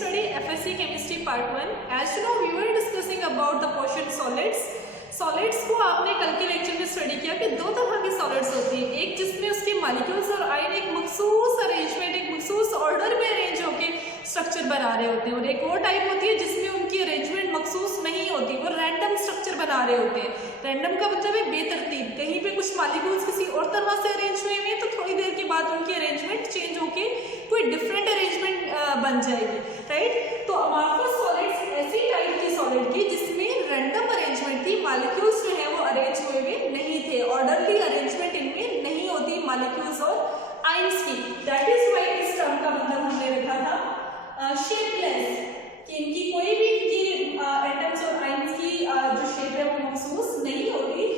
study FSC Chemistry Part 1. As you know, we were discussing about the portion solids. Solids को आपने कल के lecture में study किया कि दो तरह की सॉलिड्स होती है, एक जिसमें उसके मॉलिक्यूल्स और आयन एक मखसूस अरेंजमेंट, एक मखसूस ऑर्डर में अरेंज होके स्ट्रक्चर बना रहे होते हैं, और एक और टाइप होती है जिसमें उनकी अरेंजमेंट मखसूस नहीं होती, वो रैंडम स्ट्रक्चर बना रहे होते हैं। रैंडम का मतलब है बेतरतीब, कहीं पे कुछ मॉलिक्यूल्स किसी और तरह से अरेंज हुए हैं तो थोड़ी देर के बाद उनकी अरेंजमेंट चेंज होके कोई डिफरेंट अरेंजमेंट बन जाएगी, राइट। तो अमॉर्फस सॉलिड्स ऐसी टाइप की सॉलिड की जिसमें रैंडम अरेंजमेंट थी, मॉलिक्यूल्स जो है वो अरेंज हुए हुए नहीं थे, ऑर्डरली अरेंजमेंट इनमें नहीं होती मॉलिक्यूल्स और आयंस की। दैट इज व्हाई इस टर्म का मतलब हमने रखा था शेपलेस, कि इनकी कोई भी एटम्स और आयंस की जो शेप है वो मखसूस नहीं होती।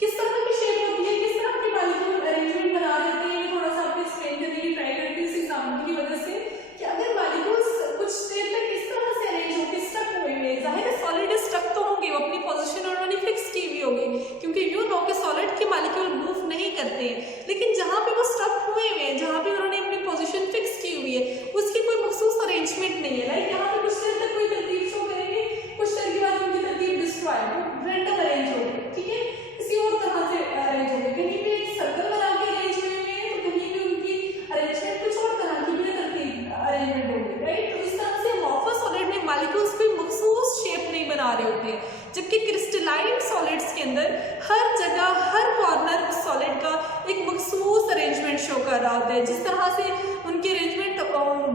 किस तरह की शेप होती है, किस तरह की मॉलिक्यूल अरेंजमेंट बना देते हैं, थोड़ा सा आपको एक्सप्लेन करने की ट्राई करती हूँ इस एग्जाम्पल की वजह से, कि अगर मॉलिक्यूल्स कुछ देर तक किस तरह से अरेंज होती, स्टक हुए हुए, जाहिर है सॉलिड स्टक तो होंगे, वो अपनी पोजीशन उन्होंने फिक्स की हुई होगी, क्योंकि यू नो कि सॉलिड के मॉलिक्यूल मूव नहीं करते हैं, लेकिन जहां पे वो स्टक हुए हुए हैं, जहां पे उन्होंने अपनी पोजीशन फिक्स की हुई है, उसकी कोई मखसूस अरेंजमेंट नहीं है। लाइक यहाँ पे कुछ देर तक कोई तरतीब शो करेंगे, कुछ देर के बाद उनकी तरतीब डिस्ट्रॉय, रैंडम अरेंज होगी, ठीक है, किसी और तरह से अरेंज होगी, कहीं पे एक सर्कल बना के अरेंज हुए हुए हैं तो कहीं पे उनकी अरेंजमेंट कुछ और तरह की बेतरतीब अरेंजमेंट होगी, राइट। तो इस तरह से अमॉर्फस सॉलिड में मॉलिक्यूल्स कोई मखसूस शेप नहीं बना रहे होते हैं, जबकि क्रिस्टलाइन सॉलिड्स के अंदर हर जगह हर कॉर्नर उस सॉलिड का एक मखसूस अरेंजमेंट शो कर रहा होता है। जिस तरह से उनकी अरेंजमेंट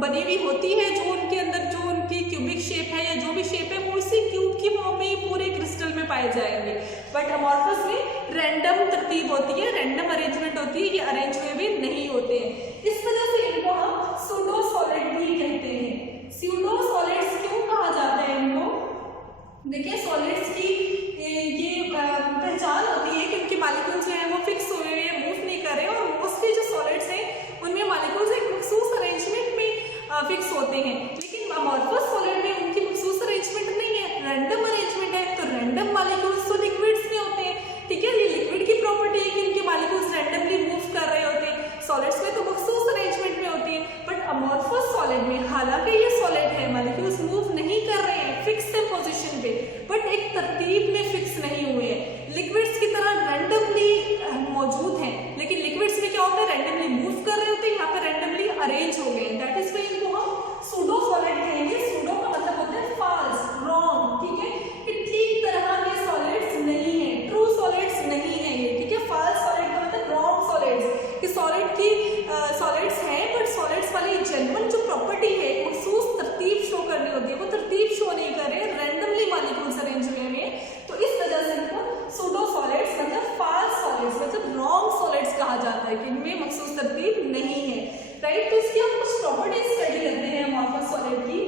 बनी हुई होती है, जो उनके अंदर जो उनकी क्यूबिक शेप है या जो भी शेप है वो उसी क्यूब की फॉर्म में ही पूरे क्रिस्टल में पाए जाएंगे। बट अमॉर्फस में रैंडम तरतीब होती है, रैंडम अरेंजमेंट होती है, ये अरेंज हुए भी नहीं होते हैं। इस वजह से इनको हम सूडो सॉलिड भी कहते हैं। सूडो सॉलिड्स क्यों कहा जाता है इनको? देखिए, सॉलिड्स की ये पहचान होती है कि उनके मॉलिक्यूल्स जो हैं वो फिक्स हुए हुए, मूव नहीं कर रहे, और मोस्टली जो सॉलिड्स हैं उनमें मॉलिक्यूल्स एक मखसूस अरेंजमेंट में फिक्स होते हैं, लेकिन अमॉर्फस सॉलिड में उनकी मखसूस अरेंजमेंट नहीं है, रैंडम अरेंजमेंट है। तो रैंडम मॉलिक्यूल्स तो लिक्विड्स में होते हैं, ठीक है, ये लिक्विड की प्रॉपर्टी है कि उनके मॉलिक्यूल्स रैंडमली मूव कर रहे होते हैं, सॉलिड्स में तो मखसूस अरेंजमेंट में होती है। बट अमॉर्फस सॉलिड में हालांकि ये सॉलिड है, मॉलिक्यूल्स मूव नहीं कर रहे हैं, फिक्स है पोजीशन पे, बट एक तरतीब में फिक्स नहीं हुए हैं, लिक्विड्स की तरह रैंडमली मौजूद हैं, लेकिन लिक्विड्स में क्या होता है, रैंडमली मूव कर रहे होते हैं, यहाँ पे रैंडमली अरेंज हो गए। दैट इज व्हाई इनको हम सूडो सॉलिड कहेंगे। सूडो का मतलब होता है फॉल्स, रॉन्ग, ठीक है, कि ठीक तरह के सॉलिड्स नहीं है, ट्रू सॉलिड्स नहीं है ये, ठीक है। फॉल्स सॉलिड का मतलब रॉन्ग सॉलिड्स, कि सॉलिड की सॉलिड्स हैं बट सॉलिड्स वाली जेन्युइन जो प्रॉपर्टी है, एक मखसूस तरतीब शो करनी होती है, वो तरतीब शो नहीं कर रहे, रैंडमली मॉलिक्यूल्स अरेंज हुए हैं। तो इस वजह से इनको सूडो सॉलिड्स मतलब फॉल्स सॉलिड्स मतलब रॉन्ग सॉलिड्स कहा जाता है, कि इनमें मखसूस तरतीब नहीं है, राइट। तो इसकी हम कुछ प्रॉपर्टीज स्टडी करते हैं अमॉर्फस सॉलिड की।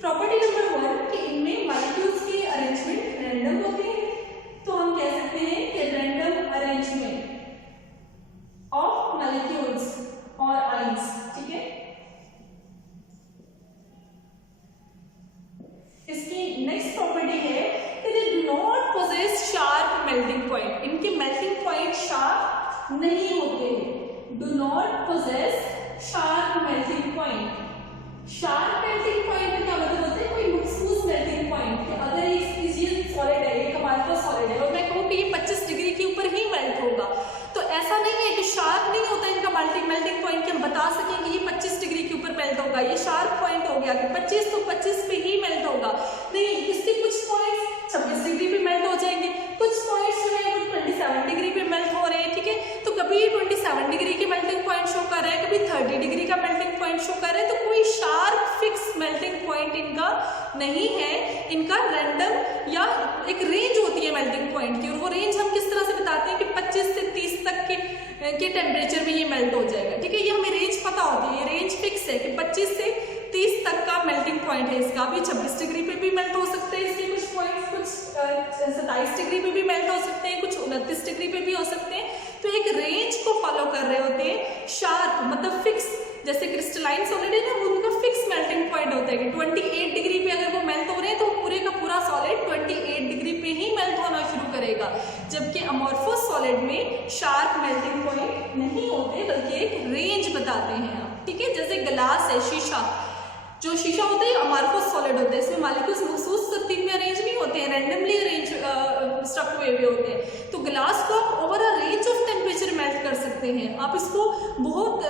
प्रॉपर्टी नंबर 1 कि इनमें मॉलिक्यूल्स की अरेंजमेंट रैंडम होती है, तो हम कह सकते हैं कि रैंडम अरेंजमेंट ऑफ मॉलिक्यूल्स और आयंस, ठीक है। इसकी नेक्स्ट प्रॉपर्टी है कि they do not possess sharp melting point, इनके मेल्टिंग पॉइंट शार्प नहीं होते, do not possess sharp melting point. Sharp melting point का मतलब होता है कोई मखसूस मेल्टिंग पॉइंट, कि अगर ये सॉलिड है, ये अमॉर्फस सॉलिड है, और मैं कहूँ कि ये 25 डिग्री के ऊपर ही मेल्ट होगा, तो ऐसा नहीं है कि शार्प नहीं होता इनका मेल्टिंग पॉइंट, कि हम बता सकें कि ये 25 डिग्री के ऊपर मेल्ट होगा, ये शार्प पॉइंट हो गया कि 25 तो 25 पे ही मेल्ट होगा, नहीं, इसके कुछ पॉइंट्स 26 डिग्री पे मेल्ट हो जाएंगे, कुछ पॉइंट्स जो है वो 27 डिग्री पे मेल्ट हो रहे हैं, ठीक है। तो कभी 27 डिग्री के मेल्टिंग पॉइंट शो कर रहे हैं, कभी 30 डिग्री का मेल्टिंग पॉइंट शो कर रहे हैं, तो कोई शार्प फिक्स मेल्टिंग पॉइंट इनका नहीं है, इनका रैंडम या एक रेंज होती है मेल्टिंग पॉइंट की, और वो रेंज हम किस तरह से बताते हैं कि 25 से 30 तक के टेम्परेचर में ये मेल्ट हो जाएगा, ठीक है। ये हमें रेंज पता होती है, ये रेंज फिक्स है कि 25 से 30 तक का मेल्टिंग पॉइंट है इसका, भी 26 डिग्री पे भी मेल्ट हो सकते हैं इसके कुछ पॉइंट्स, कुछ 27 डिग्री पे भी मेल्ट हो सकते हैं, कुछ 29 डिग्री पे भी हो सकते हैं। तो एक रेंज को फॉलो कर रहे होते हैं, शार्प मतलब फिक्स, जैसे क्रिस्टलाइन सॉलिड है ना, वो उनका फिक्स मेल्टिंग पॉइंट होता है कि 28 डिग्री पे अगर वो मेल्ट हो रहे हैं तो पूरे का पूरा सॉलिड 28 डिग्री पे ही मेल्ट होना शुरू करेगा, जबकि अमॉर्फस सॉलिड में शार्प मेल्टिंग पॉइंट नहीं होते, बल्कि एक रेंज बताते हैं आप, ठीक है। जैसे ग्लास है, शीशा, जो शीशा होता है अमॉर्फस सॉलिड होता है, इसमें मॉलिक्यूल्स मखसूस तरतीब में अरेंज नहीं होते हैं, रैंडमली अरेंज स्ट्रक्ट हुए होते हैं। तो ग्लास को आप over a range of temperature melt कर सकते हैं। आप इसको बहुत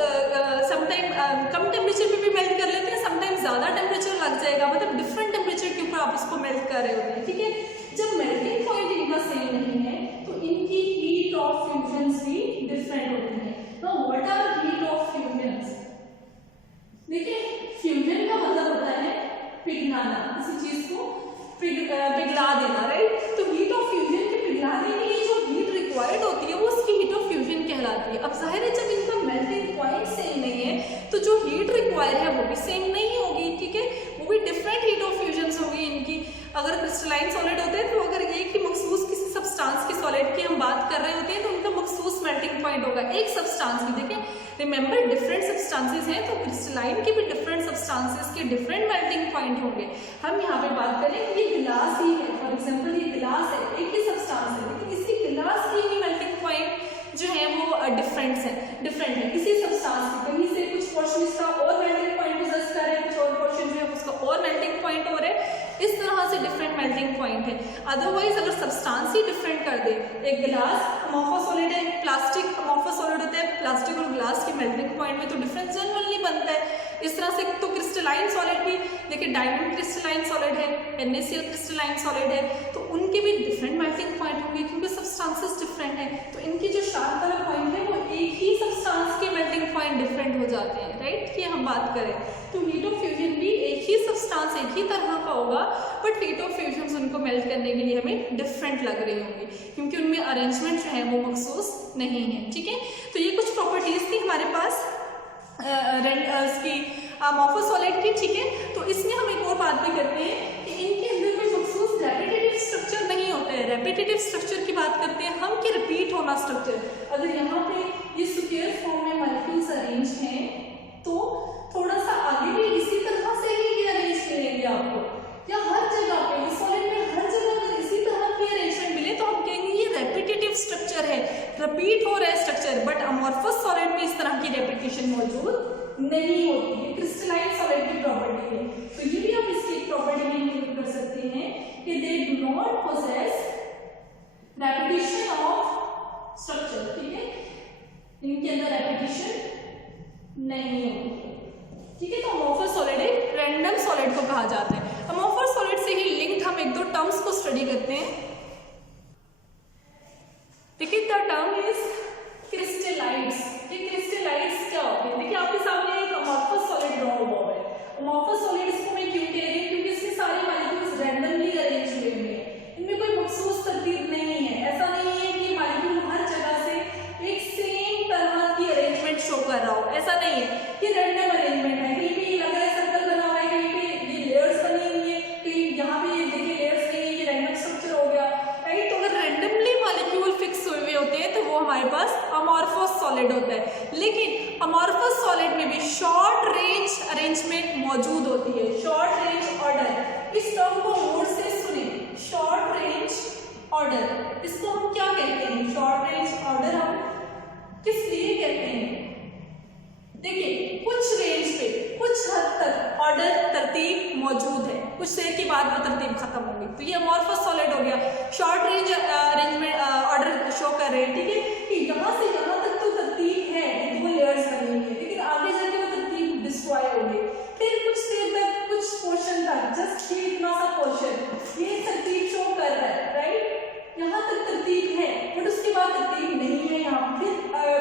समटाइम कम टेम्परेचर पे भी मेल्ट कर लेते हैं, समटाइम ज़्यादा टेम्परेचर लग जाएगा, मतलब डिफरेंट टेम्परेचर के ऊपर आप इसको मेल्ट कर रहे होते हैं, ठीक है। जब मेल्टिंग पॉइंट इनका सेम नहीं है तो इनकी हीट ऑफ फ्यूजन्स भी डिफरेंट होती है। Now what are heat of fusions? देखिए, फ्यूजन का मतलब होता है पिघलाना, किसी चीज को पिघला देना, राइट। तो हीट ऑफ फ्यूजन के पिघलाने के लिए जो हीट रिक्वायर्ड होती है वो उसकी हीट ऑफ फ्यूजन कहलाती है। अब जाहिर है जब इनका मेल्टिंग पॉइंट सेम नहीं है तो जो हीट रिक्वायर है वो भी सेम नहीं होगी, ठीक है, वो भी डिफरेंट हीट ऑफ फ्यूजन होगी इनकी। अगर क्रिस्टलाइन सॉलिड होते हैं तो अगर एक ही मखसूस किसी सब्सटेंस की सॉलिड की हम बात कर रहे होते हैं तो उनका मखसूस मेल्टिंग पॉइंट होगा एक सब्सटेंस की। देखें, रिमेंबर डिफरेंट सब्सटेंसेस हैं तो क्रिस्टलाइन के भी डिफरेंट सब्सटेंसेस के डिफरेंट मेल्टिंग पॉइंट होंगे। हम यहाँ पे बात करें कि ये गिलास ही है, फॉर एग्जांपल ये गिलास है, एक ही सब्सटेंस है, लेकिन इसी गिलास की ही मेल्टिंग पॉइंट जो है वो डिफरेंट है इसी सब्सटेंस की। कहीं से कुछ पोर्शन इसका और मेल्टिंग पॉइंट पोजेस कर रहे हैं, कुछ और पोर्शन जो है उसका और मेल्टिंग पॉइंट हो रहा है, इस तरह से डिफरेंट मेल्टिंग पॉइंट है। अदरवाइज अगर सब्सटेंस ही डिफरेंट कर दे, एक गिलास अमॉर्फस सॉलिड है, प्लास्टिक अमॉर्फस सॉलिड होता है, प्लास्टिक और ग्लास के मेल्टिंग पॉइंट में तो डिफरेंस जनरली बनता है। इस तरह से तो क्रिस्टलाइन सॉलिड भी देखिए, डायमंड क्रिस्टलाइन सॉलिड है, NaCl क्रिस्टलाइन सॉलिड है, तो उनके भी डिफरेंट मेल्टिंग पॉइंट होंगे क्योंकि सब्सटेंसेस डिफरेंट है। तो इनकी जो शार्प वाला पॉइंट है वो एक ही सब्सटेंस के मेल्टिंग पॉइंट डिफरेंट हो जाते हैं, राइट। ये हम बात करें तो हीट ऑफ फ्यूजन भी एक ही सब्सटेंस एक ही तरह का होगा, बट हीट ऑफ फ्यूजन उनको मेल्ट करने के लिए हमें डिफरेंट लग रही होंगी क्योंकि उनमें अरेंजमेंट जो है वो मखसूस नहीं है, ठीक है। तो ये कुछ प्रॉपर्टीज थी हमारे पास इसकी अमॉर्फस सॉलिड की, ठीक है। तो इसमें हम एक और बात भी करते हैं कि इनके अंदर कोई मखसूस रेपिटेटिव स्ट्रक्चर नहीं होता है। रेपिटेटिव स्ट्रक्चर की बात करते हैं हम कि रिपीट होना स्ट्रक्चर। अगर यहाँ पे ये स्क्वायर फॉर्म में मॉलिक्यूल्स अरेंज हैं तो थोड़ा सा आगे भी इसी तरह से ही अरेंज मिलेंगे आपको, या हर जगह पे सॉलिड में हर जगह अगर इसी तरह की अरेंजमेंट मिले तो हम कहेंगे ये रेपिटेटिव स्ट्रक्चर है, रिपीट हो रहा है स्ट्रक्चर। बट अमॉर्फस सॉलिड में इस तरह की रेपिटेशन मौजूद नहीं होती है, क्रिस्टलाइन सॉलिड की प्रॉपर्टी है। तो ये भी आप इसकी एक प्रॉपर्टी में इंक्लूड कर सकते हैं कि they do not possess repetition of structure, ठीक है, इनके अंदर रेपिटेशन नहीं होती, ठीक है। तो अमॉर्फस सॉलिड एक रैंडम सॉलिड को कहा जाता है। अमॉर्फस सॉलिड से ही लिंक्ड हम एक दो टर्म्स को स्टडी करते हैं। देखिए, द टर्म इज क्रिस्टलाइट्स। ये क्रिस्टलाइट्स क्या होते हैं? देखिए, आपके सामने एक अमॉर्फस सॉलिड ड्रॉ हुआ है। अमॉर्फस सॉलिड इसको मैं क्यों कह रही हूँ? क्योंकि इसके सारे मॉलिक्यूल्स रैंडमली अरेंज हुए हैं, इनमें कोई मखसूस तरतीब नहीं है। ऐसा नहीं है कि मॉलिक्यूल हर जगह से एक सेम तरह की अरेंजमेंट शो कर रहा हो, ऐसा नहीं है। ये रैंडम अरेंजमेंट है, कहीं पे लग रहा है सर्कल बना हुआ है, कहीं पे ये लेयर्स बनी हुई है, कहीं यहाँ पे ये देखिए लेयर्स नहीं है, ये रैंडम स्ट्रक्चर हो गया, राइट। तो अगर रैंडमली मॉलिक्यूल फिक्स हुए होते हैं तो वो हमारे पास अमॉर्फस सॉलिड होता है। लेकिन अमॉर्फस सॉलिड में भी शॉर्ट रेंज अरेंजमेंट मौजूद होती है, शॉर्ट रेंज ऑर्डर। इस टर्म को गौर से सुने, शॉर्ट रेंज ऑर्डर, इसको हम क्या कहते हैं? शॉर्ट रेंज ऑर्डर हम किस लिए कहते हैं? देखिए, कुछ रेंज पे कुछ हद तक ऑर्डर तरतीब मौजूद है, कुछ देर के बाद वो तरतीब खत्म होगी। तो ये अमॉर्फस सॉलिड हो गया, short range arrangement order show कर रहे हैं, ठीक है, कि यहाँ से यहाँ तक तो तरतीब है, दो लेयर्स बनी हुई है, लेकिन आगे जाके वो तरतीब डिस्ट्रॉय होगी। फिर कुछ देर तक कुछ पोर्शन तक, जस्ट ये इतना सा पोर्शन ये तरतीब शो कर रहा है, राइट, यहाँ तक तरतीब है, बट उसके बाद तरतीब नहीं है। यहाँ फिर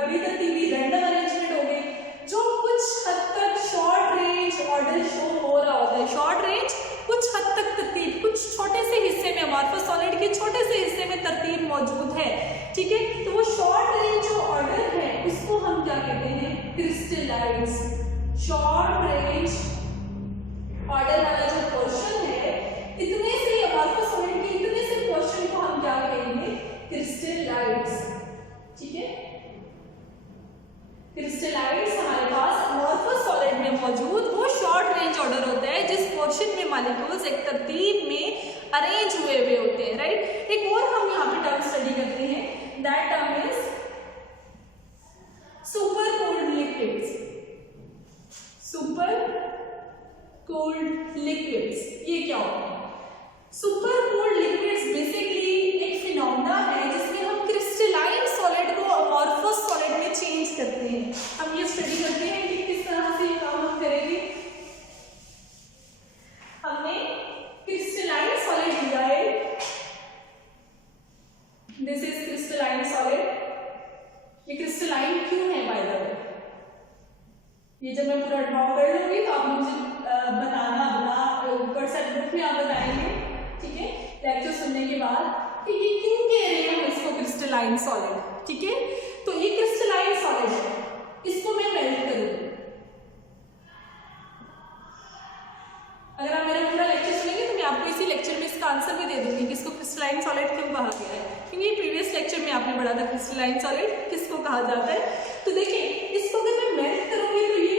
बेतरतीबी रैंडम अरेंजमेंट हो गई, जो कुछ हद तक शॉर्ट रेंज ऑर्डर शो हो रहा होता है। शॉर्ट रेंज कुछ हद तक तरतीब, कुछ छोटे से हिस्से में, अमॉर्फस सॉलिड के छोटे से हिस्से में तरतीब मौजूद है, ठीक है। तो वो शॉर्ट रेंज जो ऑर्डर है उसको हम क्या कहते हैं? क्रिस्टलाइट्स। शॉर्ट रेंज ऑर्डर वाला जो पोर्शन है, इतने से अमॉर्फस सॉलिड के इतने से पोर्शन को हम क्या कहेंगे? क्रिस्टलाइट्स, ठीक है। क्रिस्टलाइट्स हमारे पास अमॉर्फस सॉलिड में मौजूद वो शॉर्ट रेंज ऑर्डर होता है जिस पोर्शन में मॉलिक्यूल्स एक तरतीब में अरेंज हुए होते हैं, राइट। एक और हम यहाँ पे टर्म स्टडी करते हैं, that term is super cooled liquids. Super cooled liquids, ये क्या होते हैं? सुपर कूल्ड लिक्विड्स बेसिकली एक फिनोमेना है जिसमें हम क्रिस्टलाइन सॉलिड को अमॉर्फस सॉलिड में चेंज करते हैं। हम ये स्टडी करते हैं कि किस तरह से ये काम हम करेंगे। हमने क्रिस्टलाइन सॉलिड लिया है, दिस इज क्रिस्टलाइन सॉलिड। ये क्रिस्टलाइन क्यों है बाय द वे? ये जब मैं पूरा ड्रॉ कर लूंगी तो आप मुझे बताना अपना व्हाट्सएप ग्रुप में आप बताएंगे, ठीक है, लेक्चर सुनने के बाद कि ये क्यों कह रहे हैं हम इसको क्रिस्टलाइन सॉलिड, ठीक है। तो ये क्रिस्टलाइन सॉलिड है, इसको मैं मेल्ट करूंगी। अगर आप मेरा पूरा लेक्चर सुनेंगे तो मैं आपको इसी लेक्चर में इसका आंसर भी दे दूंगी कि इसको क्रिस्टलाइन सॉलिड क्यों कहा गया है, क्योंकि प्रीवियस लेक्चर में आपने पढ़ा था क्रिस्टलाइन सॉलिड किसको कहा जाता है। तो देखिए इसको अगर मैं मेल्ट करूंगी तो ये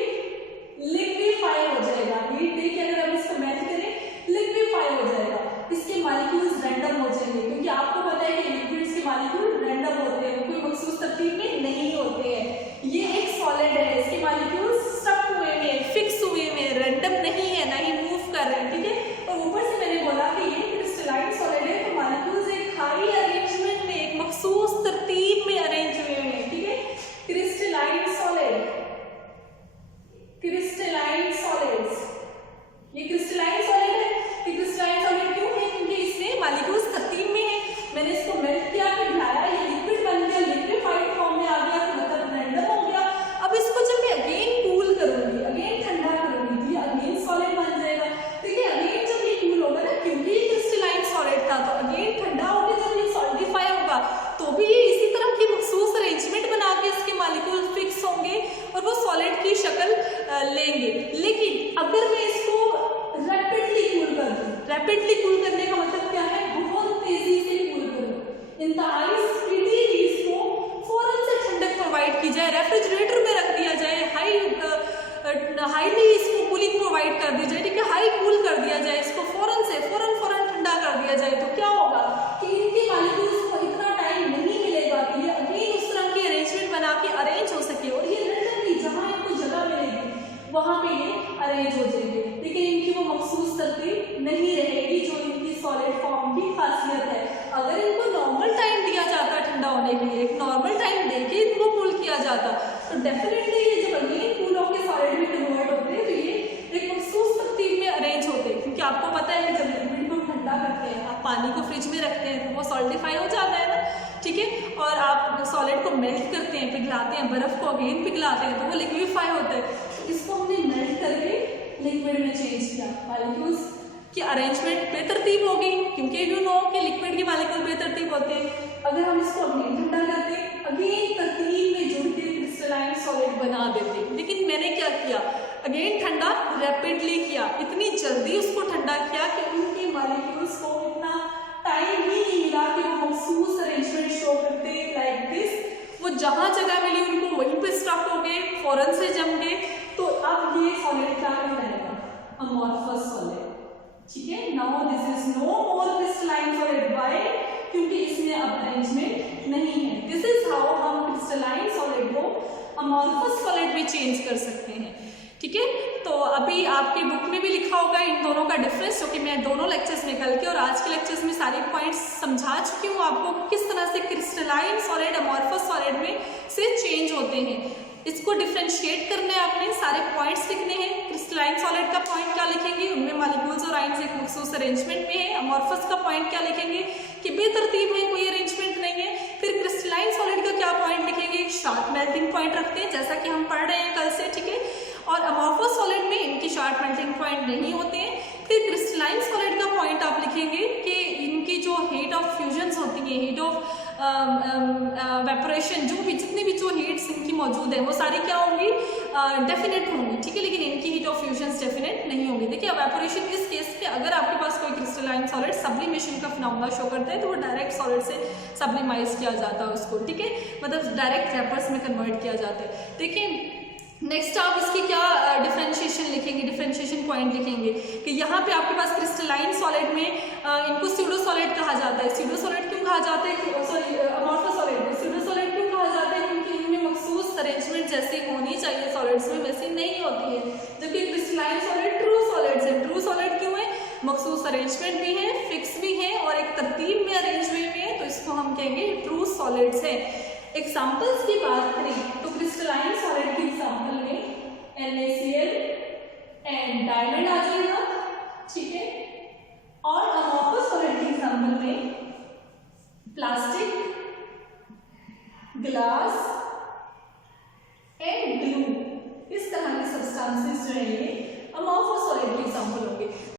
लिक्विफाई हो जाएगा। ये देखिए अगर हम इसको मेल्ट करें लिक्विफाई हो जाएगा, इसके मॉलिक्यूल्स रैंडम हो जाएंगे, क्योंकि आपको पता है कि लिक्विड्स के मॉलिक्यूल रैंडम होते हैं, कोई मखसूस तरतीब में नहीं होते हैं। ये एक सॉलिड है, इसके मॉलिक्यूल्स स्टक हुए हैं, फिक्स हुए हैं, रैंडम नहीं है, ना ही मूव कर रहे हैं, ठीक है। और ऊपर से मैंने बोला कि ये क्रिस्टलाइन सॉलिड है तो मॉलिक्यूल्स एक हाई अरेंजमेंट में, एक मखसूस तरतीब में अरेंज हुए हैं, ठीक है। क्रिस्टलाइन सॉलिड, क्रिस्टलाइन सॉलिड्स, ये क्रिस्टलाइन सॉलिड है। ये क्रिस्टलाइन सॉलिड क्यों है? क्योंकि इसमें मॉलिक्यूल्स तरतीब में है। मैंने इसको मेल्ट किया, पिघलाया, ये लिक्विड बन गया, लिक्विफाइड फॉर्म में आ गया, तो मतलब रैंडम हो गया। अब इसको जब मैं अगेन कूल करूंगी, अगेन ठंडा करूंगी, तो ये अगेन सॉलिड बन जाएगा। देखिए अगेन जब ये कूल होगा ना, क्योंकि ये क्रिस्टलाइन सॉलिड था, तो अगेन ठंडा होकर जब ये सॉलिडिफाई होगा तो भी ये इसी तरह की मखसूस अरेंजमेंट बना के इसके मॉलिक्यूल फिक्स होंगे और वो सॉलिड की शक्ल लेंगे। लेकिन अगर मैं इसको रैपिडली कूल कर दूं, रैपिडली कूल करने का मतलब क्या है? बहुत तेजी से कूल करूं, इंतहाई स्पीडीली इसको फौरन से ठंडक प्रोवाइड की जाए, रेफ्रिजरेटर में रख दिया जाए, हाईली इसको कूलिंग प्रोवाइड कर दी जाए, ठीक है, हाई कूल कर दिया जाए, इसको फौरन ठंडा कर दिया जाए, तो क्या होगा कि इनके मॉलिक्यूल्स को इतना टाइम नहीं मिलेगा कि ये अगेन उस तरह की अरेंजमेंट बना के अरेंज हो सके, और ये रैंडमली जहां इनको जगह मिलेगी वहां पे ये अरेंज हो जाएंगे, लेकिन इनकी वो मखसूस तरतीब नहीं रहेगी जो इनकी सॉलिड फॉर्म की खासियत है। अगर इनको नॉर्मल टाइम दिया जाता ठंडा होने के लिए, एक नॉर्मल टाइम देके इनको कूल किया जाता, तो डेफिनेटली ये जब अगेन कूल होकर सॉलिड में कन्वर्ट होते हैं तो ये एक मखसूस तरतीब में अरेंज होते हैं। क्योंकि आपको पता है कि जब लिक्विड को ठंडा करते हैं, आप पानी को फ्रिज में रखते हैं तो वो सॉलिडिफाई हो जाता है ना, ठीक है, और आप सॉलिड को मेल्ट करते हैं, पिघलाते हैं, बर्फ को अगेन पिघलाते हैं तो वो लिक्विफाई होता है। तो इसको हमने मेल्ट करके लिक्विड में चेंज किया, मॉलिक्यूल्स की अरेंजमेंट बेतरतीब हो गई, क्योंकि यू नो कि लिक्विड के मॉलिक्यूल बेतरतीब होते हैं। अगर हम इसको अगेन ठंडा करते, अगेन तरतीब में जुड़ के क्रिस्टलाइन सॉलिड बना देते, लेकिन मैंने क्या किया? अगेन ठंडा रैपिडली किया, इतनी जल्दी उसको ठंडा किया कि उनके मॉलिक्यूल्स को इतना टाइम ही नहीं मिला कि वो मखसूस अरेंजमेंट शो करते लाइक दिस। वो जहां जगह मिली उनको वहीं पे स्टक हो गए, फौरन से जम गए। तो अब ये सॉलिड क्या कहलाएगा? अमॉर्फस सॉलिड, ठीक है। Now this is no more crystalline solid, why? क्योंकि इसमें अब अरेंजमेंट नहीं है। दिस इज हाउ हम क्रिस्टलाइन सॉलिड को अमॉर्फस सॉलिड में चेंज कर सकते हैं, ठीक है। तो अभी आपकी बुक में भी लिखा होगा इन दोनों का डिफरेंस, जो कि मैं दोनों लेक्चर्स में कल के और आज के लेक्चर्स में सारे पॉइंट्स समझा चुकी हूँ आपको, किस तरह से क्रिस्टलाइन सॉलिड अमॉर्फस सॉलिड में से चेंज होते हैं। इसको डिफ्रेंशिएट करना है, आपने सारे पॉइंट्स लिखने हैं। क्रिस्टलाइन सॉलिड का पॉइंट क्या लिखेंगे? उनमें मॉलिक्यूल्स और आयंस एक मखसूस अरेंजमेंट में है। अमॉर्फस का पॉइंट क्या लिखेंगे? कि बेतरतीब में, कोई अरेंजमेंट नहीं है। फिर क्रिस्टलाइन सॉलिड का क्या पॉइंट लिखेंगे? शार्प मेल्टिंग पॉइंट रखते हैं, जैसा कि हम पढ़ रहे हैं कल से, ठीक है। और अमॉर्फस सॉलिड में इनकी शार्प मेल्टिंग पॉइंट नहीं होते हैं। फिर क्रिस्टलाइन सॉलिड का पॉइंट आप लिखेंगे कि इनकी जो हीट ऑफ फ्यूजन्स होती है, हीट ऑफ वेपोरेशन, जो भी जितनी भी जो हीट्स इनकी मौजूद है वो सारी क्या होंगी? डेफिनेट होंगी, ठीक है, लेकिन इनकी हीट ऑफ फ्यूजन्स डेफिनेट नहीं होंगी। देखिए वेपोरेशन इस केस पे अगर आपके पास कोई क्रिस्टलाइन सॉलिड सब्लिमेशन का फिनोमेना शो करता है तो वो डायरेक्ट सॉलिड से सब्लिमाइज किया जाता है उसको, ठीक है, मतलब डायरेक्ट वेपर्स में कन्वर्ट किया जाता है। देखिए नेक्स्ट आप इसकी क्या डिफरेंशिएशन लिखेंगे, डिफरेंशिएशन पॉइंट लिखेंगे कि यहाँ पे आपके पास क्रिस्टलाइन सॉलिड में इनको स्यूडो सॉलिड कहा जाता है। स्यूडो सॉलिड क्यों कहा जाता है? सॉरी, अमॉर्फस सॉलिड में स्यूडो सॉलिड क्यों कहा जाता है? क्योंकि इनमें मखसूस अरेंजमेंट जैसी होनी चाहिए सॉलिड्स में, वैसी नहीं होती है, जबकि crystalline solid true solids arrangement भी है, फिक्स भी है और एक तरतीब में अरेंज हुए हैं, तो इसको हम कहेंगे ट्रू सॉलिड्स है। एग्जांपल्स की बात करें तो क्रिस्टलाइन सॉलिड की एग्जांपल में NaCl एंड डायमंड आ जाएगा, ठीक है। और अमोर्फस सॉलिड की एग्जांपल में प्लास्टिक, ग्लास एंड ग्लू, इस तरह के सब्सटेंसेस जो है ये अमोर्फस सॉलिड की एग्जांपल होंगे।